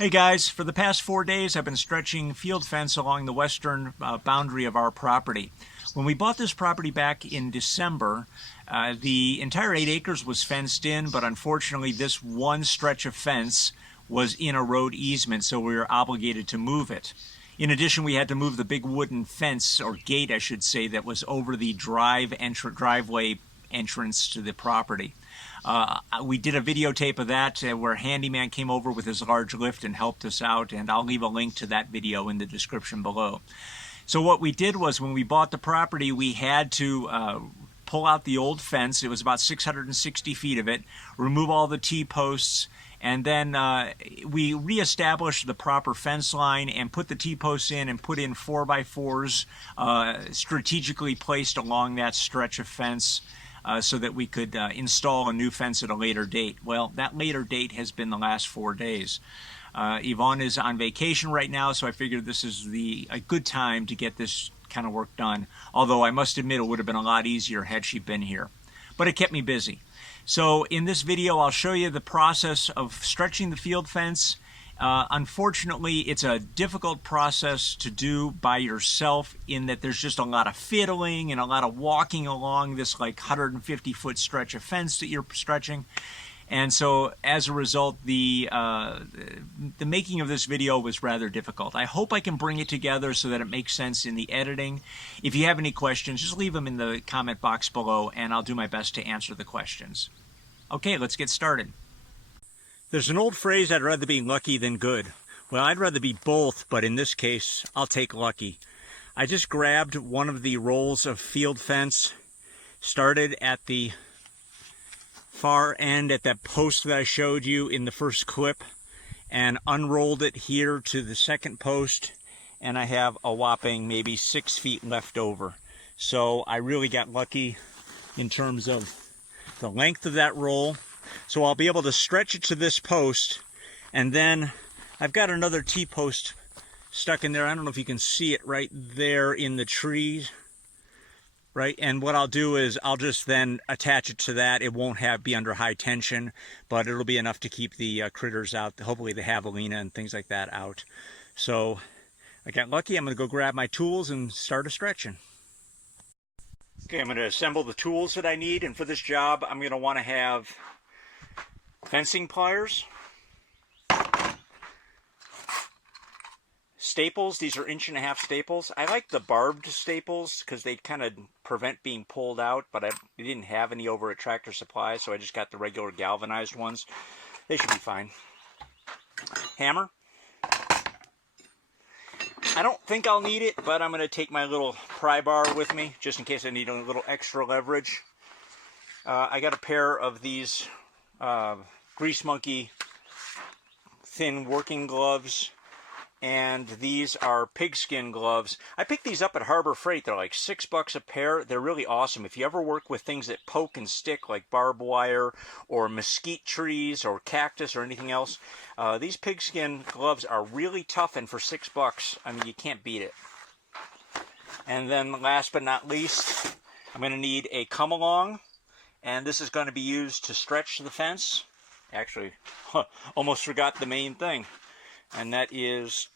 Hey guys, for the past 4 days I've been stretching field fence along the western boundary of our property. When we bought this property back in December, the entire 8 acres was fenced in, but unfortunately this one stretch of fence was in a road easement, so we were obligated to move it. In addition, we had to move the big wooden fence, or gate I should say, that was over the driveway entrance to the property. We did a videotape of that where a handyman came over with his large lift and helped us out, and I'll leave a link to that video in the description below. So what we did was, when we bought the property, we had to pull out the old fence. It was about 660 feet of it, remove all the T-posts, and then we reestablished the proper fence line and put the T-posts in and put in 4x4s strategically placed along that stretch of fence, so that we could install a new fence at a later date. Well, that later date has been the last 4 days. Yvonne is on vacation right now, so I figured this is a good time to get this kind of work done. Although I must admit it would have been a lot easier had she been here. But it kept me busy. So in this video I'll show you the process of stretching the field fence. Unfortunately, it's a difficult process to do by yourself, in that there's just a lot of fiddling and a lot of walking along this like 150-foot stretch of fence that you're stretching. And so as a result, the making of this video was rather difficult. I hope I can bring it together so that it makes sense in the editing. If you have any questions, just leave them in the comment box below and I'll do my best to answer the questions. Okay, let's get started. There's an old phrase, I'd rather be lucky than good. Well, I'd rather be both, but in this case, I'll take lucky. I just grabbed one of the rolls of field fence, started at the far end at that post that I showed you in the first clip, and unrolled it here to the second post, and I have a whopping maybe 6 feet left over. So I really got lucky in terms of the length of that roll. So I'll be able to stretch it to this post, and then I've got another T-post stuck in there. I don't know if you can see it right there in the trees, right? And what I'll do is I'll just then attach it to that. It won't be under high tension, but it'll be enough to keep the critters out, hopefully the javelina and things like that out. So I got lucky. I'm going to go grab my tools and start a stretching. Okay, I'm going to assemble the tools that I need, and for this job I'm going to want to have fencing pliers, staples. These are 1.5-inch staples. I like the barbed staples because they kind of prevent being pulled out, but I didn't have any over at Tractor Supply, so I just got the regular galvanized ones. They should be fine. Hammer. I don't think I'll need it, but I'm going to take my little pry bar with me just in case I need a little extra leverage. I got a pair of these Grease Monkey thin working gloves, and these are pigskin gloves. I picked these up at Harbor Freight. They're like $6 a pair. They're really awesome. If you ever work with things that poke and stick, like barbed wire or mesquite trees or cactus or anything else, these pigskin gloves are really tough, and for $6, I mean, you can't beat it. And then last but not least, I'm going to need a come-along, and this is going to be used to stretch the fence. Actually, almost forgot the main thing, and that is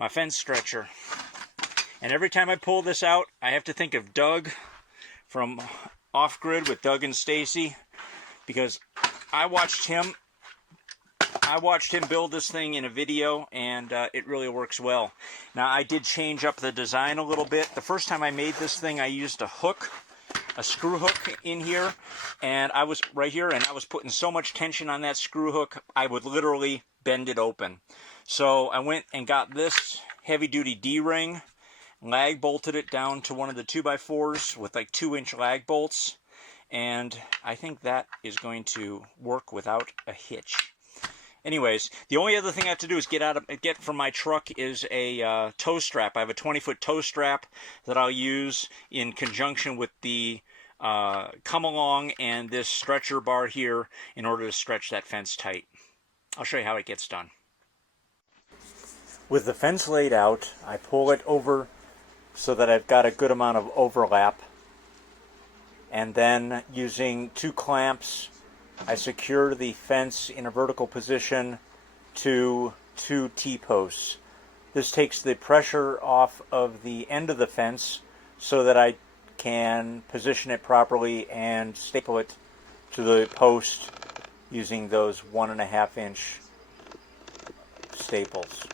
my fence stretcher. And every time I pull this out, I have to think of Doug from Off Grid with Doug and Stacy, because I watched him build this thing in a video, and it really works well. Now, I did change up the design a little bit. The first time I made this thing, I used a screw hook in here, and I was right here, and I was putting so much tension on that screw hook I would literally bend it open. So I went and got this heavy-duty D-ring, lag bolted it down to one of the 2x4s with like 2-inch lag bolts, and I think that is going to work without a hitch. Anyways, the only other thing I have to do is get from my truck is a tow strap. I have a 20-foot tow strap that I'll use in conjunction with the come-along and this stretcher bar here in order to stretch that fence tight. I'll show you how it gets done. With the fence laid out, I pull it over so that I've got a good amount of overlap, and then using 2 clamps I secure the fence in a vertical position to 2 T-posts. This takes the pressure off of the end of the fence so that I can position it properly and staple it to the post using those 1.5-inch staples.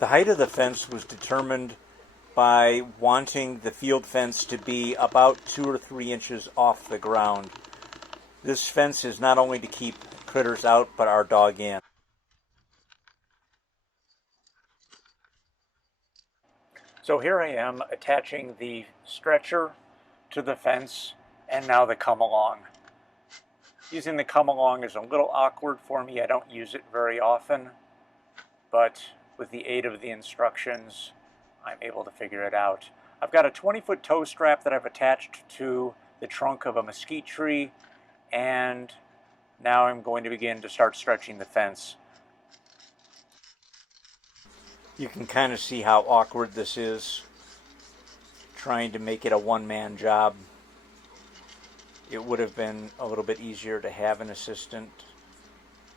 The height of the fence was determined by wanting the field fence to be about 2 or 3 inches off the ground. This fence is not only to keep critters out, but our dog in. So here I am attaching the stretcher to the fence and now the come along. Using the come along is a little awkward for me. I don't use it very often, but with the aid of the instructions, I'm able to figure it out. I've got a 20-foot tow strap that I've attached to the trunk of a mesquite tree, and now I'm going to begin to start stretching the fence. You can kind of see how awkward this is, trying to make it a one-man job. It would have been a little bit easier to have an assistant,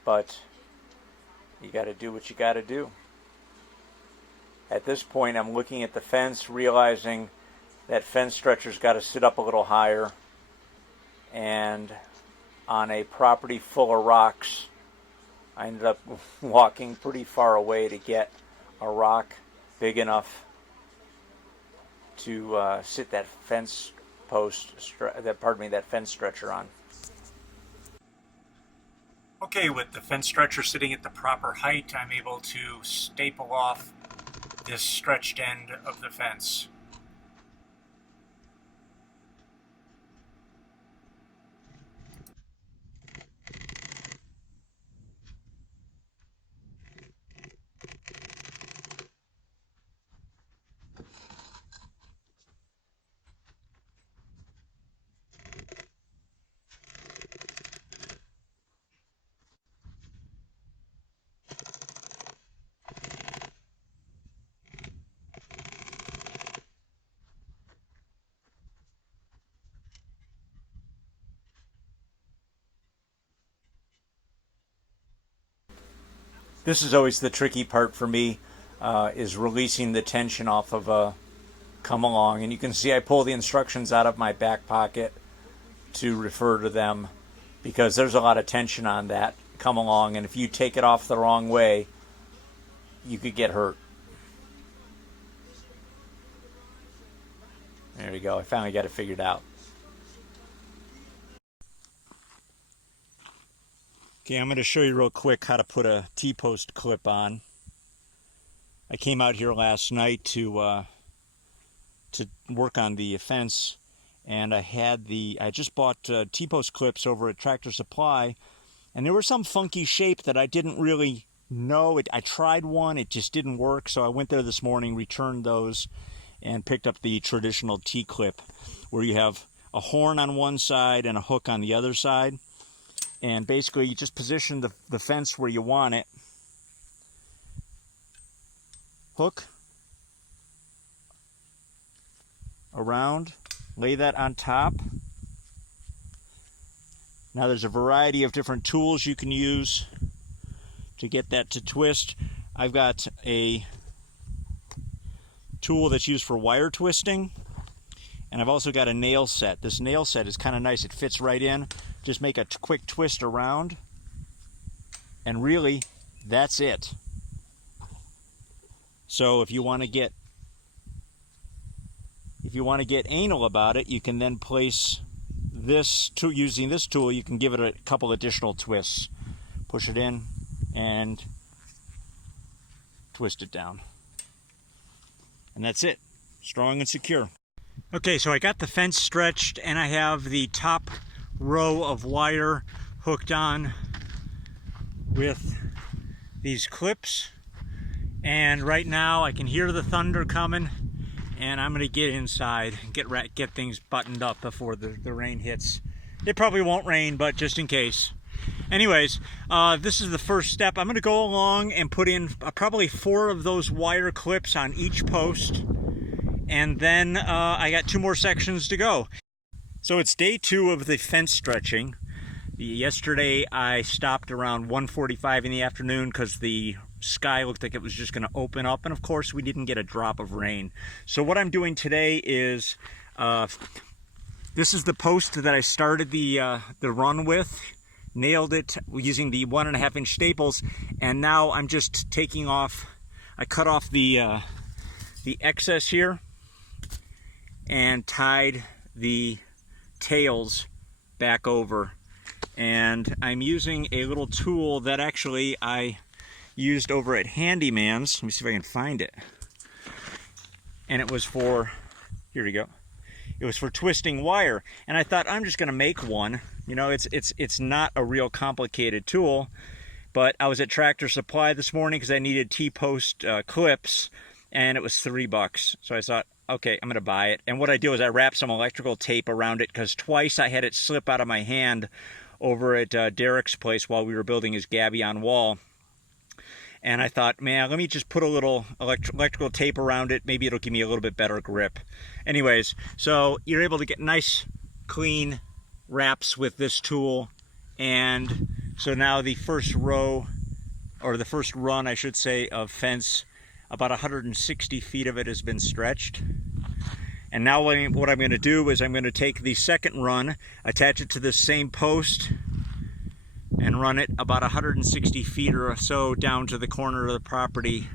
but you got to do what you got to do. At this point, I'm looking at the fence, realizing that fence stretcher's got to sit up a little higher, and on a property full of rocks, I ended up walking pretty far away to get a rock big enough to sit that fence that fence stretcher on. Okay, with the fence stretcher sitting at the proper height, I'm able to staple off this stretched end of the fence. This is always the tricky part for me, is releasing the tension off of a come along. And you can see I pull the instructions out of my back pocket to refer to them, because there's a lot of tension on that come along, and if you take it off the wrong way, you could get hurt. There you go. I finally got it figured out. Okay, I'm going to show you real quick how to put a T-post clip on. I came out here last night to work on the fence, and I just bought T-post clips over at Tractor Supply, and there was some funky shape that I didn't really know. I tried one, it just didn't work, so I went there this morning, returned those, and picked up the traditional T-clip, where you have a horn on one side and a hook on the other side. And basically, you just position the fence where you want it. Hook around, lay that on top. Now there's a variety of different tools you can use to get that to twist. I've got a tool that's used for wire twisting, and I've also got a nail set. This nail set is kind of nice. It fits right in. Just make a quick twist around, and really, that's it. So if you want to get anal about it, you can then place this using this tool. You can give it a couple additional twists. Push it in and twist it down, and that's it. Strong and secure. Okay, so I got the fence stretched, and I have the top row of wire hooked on with these clips, and right now I can hear the thunder coming, and I'm gonna get inside and get things buttoned up before the rain hits. It probably won't rain, but just in case. Anyways, this is the first step. I'm going to go along and put in probably 4 of those wire clips on each post, and then I got 2 more sections to go. So it's day 2 of the fence stretching. Yesterday I stopped around 1:45 in the afternoon because the sky looked like it was just going to open up, and of course we didn't get a drop of rain. So what I'm doing today is this is the post that I started the run with. Nailed it using the 1.5-inch staples, and now I'm just taking off. I cut off the excess here and tied the tails back over, and I'm using a little tool that actually I used over at Handyman's. Let me see if I can find it. And it was for, here we go. It was for twisting wire, and I thought I'm just going to make one. You know, it's not a real complicated tool, but I was at Tractor Supply this morning because I needed T-post clips, and it was $3. So I thought, okay, I'm going to buy it. And what I do is I wrap some electrical tape around it, because twice I had it slip out of my hand over at Derek's place while we were building his gabion wall. And I thought, man, let me just put a little electrical tape around it. Maybe it'll give me a little bit better grip. Anyways, so you're able to get nice, clean wraps with this tool. And so now the first row, or the first run, I should say, of fence, about 160 feet of it has been stretched. And now what I'm going to do is I'm going to take the second run, attach it to this same post, and run it about 160 feet or so down to the corner of the property,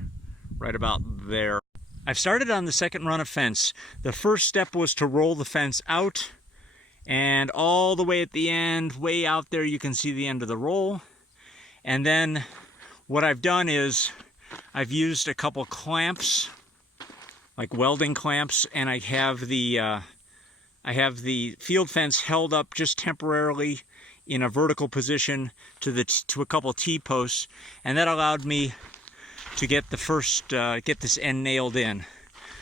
right about there. I've started on the second run of fence. The first step was to roll the fence out, and all the way at the end, way out there, you can see the end of the roll. And then what I've done is I've used a couple clamps, like welding clamps, and I have the field fence held up just temporarily in a vertical position to a couple T-posts, and that allowed me to get the first get this end nailed in.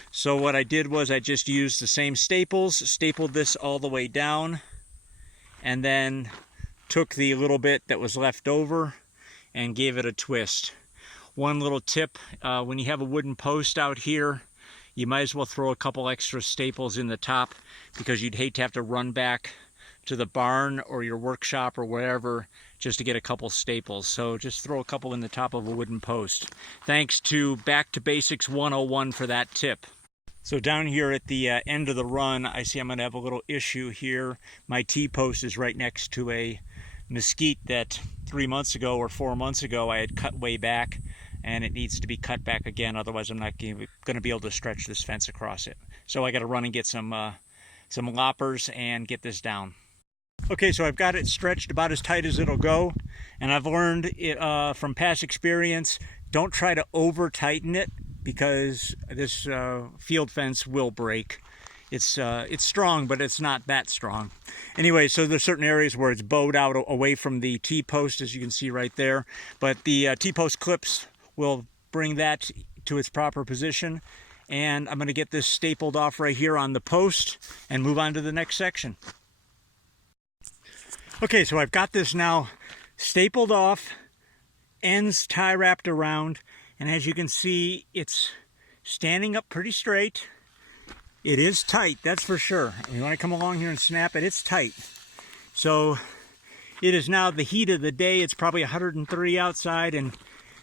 So what I did was I just used the same staples, stapled this all the way down, and then took the little bit that was left over and gave it a twist. One little tip, when you have a wooden post out here, you might as well throw a couple extra staples in the top, because you'd hate to have to run back to the barn or your workshop or wherever just to get a couple staples. So just throw a couple in the top of a wooden post. Thanks to Back to Basics 101 for that tip. So down here at the end of the run, I see I'm going to have a little issue here. My T-post is right next to a mesquite that 3 months ago or 4 months ago I had cut way back, and it needs to be cut back again, otherwise I'm not going to be able to stretch this fence across it. So I got to run and get some loppers and get this down. Okay, so I've got it stretched about as tight as it'll go, and I've learned from past experience, don't try to over tighten it, because this field fence will break. It's strong, but it's not that strong. Anyway, so there's certain areas where it's bowed out away from the T-post, as you can see right there, but the T-post clips will bring that to its proper position, and I'm going to get this stapled off right here on the post and move on to the next section. Okay, so I've got this now stapled off, ends tie wrapped around, and as you can see, it's standing up pretty straight. It is tight, that's for sure. And you want to come along here and snap it, it's tight. So it is now the heat of the day. It's probably 103 outside, and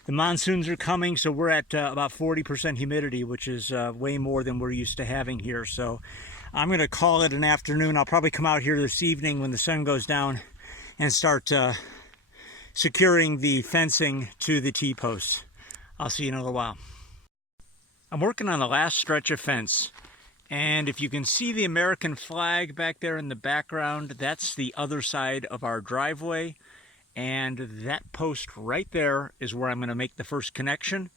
the monsoons are coming, so we're at about 40% humidity, which is way more than we're used to having here. So I'm going to call it an afternoon. I'll probably come out here this evening when the sun goes down and start securing the fencing to the T-posts. I'll see you in a little while. I'm working on the last stretch of fence, and if you can see the American flag back there in the background, that's the other side of our driveway, and that post right there is where I'm going to make the first connection,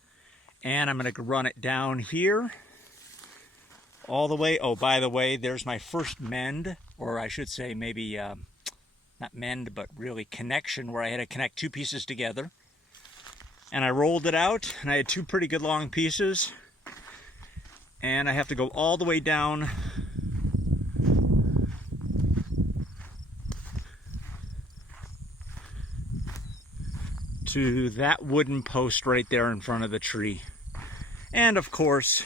and I'm going to run it down here all the way. Oh, by the way, there's my first mend, or I should say maybe not mend, but really connection, where I had to connect 2 pieces together. And I rolled it out, and I had 2 pretty good long pieces. And I have to go all the way down to that wooden post right there in front of the tree. And of course,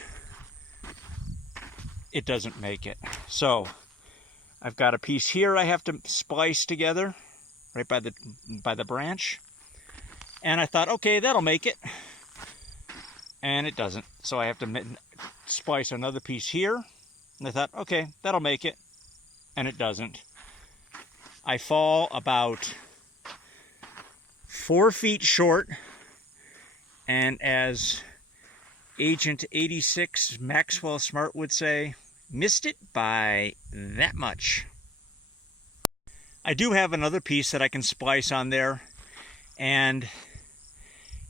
it doesn't make it. So I've got a piece here I have to splice together right by the branch. And I thought, okay, that'll make it. And it doesn't. So I have to splice another piece here. And I thought, okay, that'll make it. And it doesn't. I fall about 4 feet short. And as Agent 86 Maxwell Smart would say, missed it by that much. I do have another piece that I can splice on there. And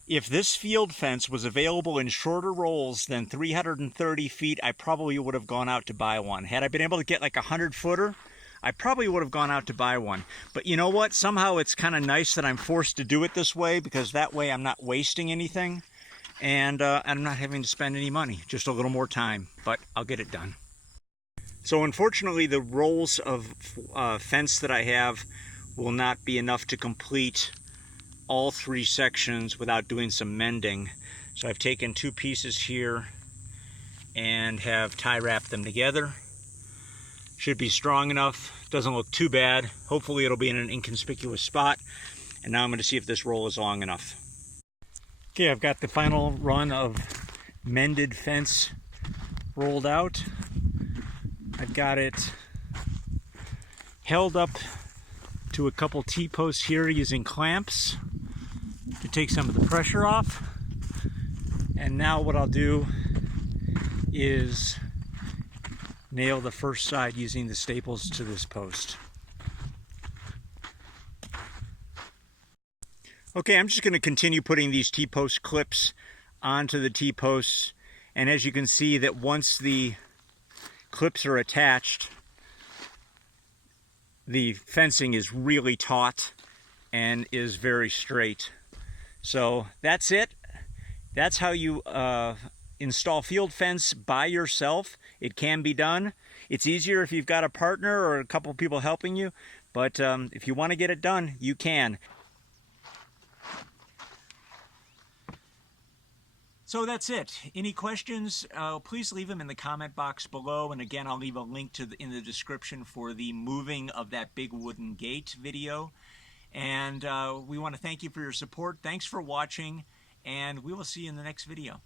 if this field fence was available in shorter rolls than 330 feet, I probably would have gone out to buy one. Had I been able to get like a 100-footer, I probably would have gone out to buy one. But you know what? Somehow it's kind of nice that I'm forced to do it this way, because that way I'm not wasting anything, and I'm not having to spend any money. Just a little more time, but I'll get it done. So unfortunately, the rolls of fence that I have will not be enough to complete all 3 sections without doing some mending. So I've taken 2 pieces here and have tie wrapped them together. Should be strong enough, doesn't look too bad. Hopefully it'll be in an inconspicuous spot. And now I'm going to see if this roll is long enough. Okay, I've got the final run of mended fence rolled out. I've got it held up to a couple T-posts here using clamps to take some of the pressure off. And now what I'll do is nail the first side using the staples to this post. Okay, I'm just going to continue putting these T-post clips onto the T-posts, and as you can see that once the clips are attached, the fencing is really taut and is very straight. So that's it. That's how you install field fence by yourself. It can be done. It's easier if you've got a partner or a couple of people helping you, but if you want to get it done, you can. So that's it. Any questions, please leave them in the comment box below. And again, I'll leave a link in the description for the moving of that big wooden gate video. And we want to thank you for your support. Thanks for watching, and we will see you in the next video.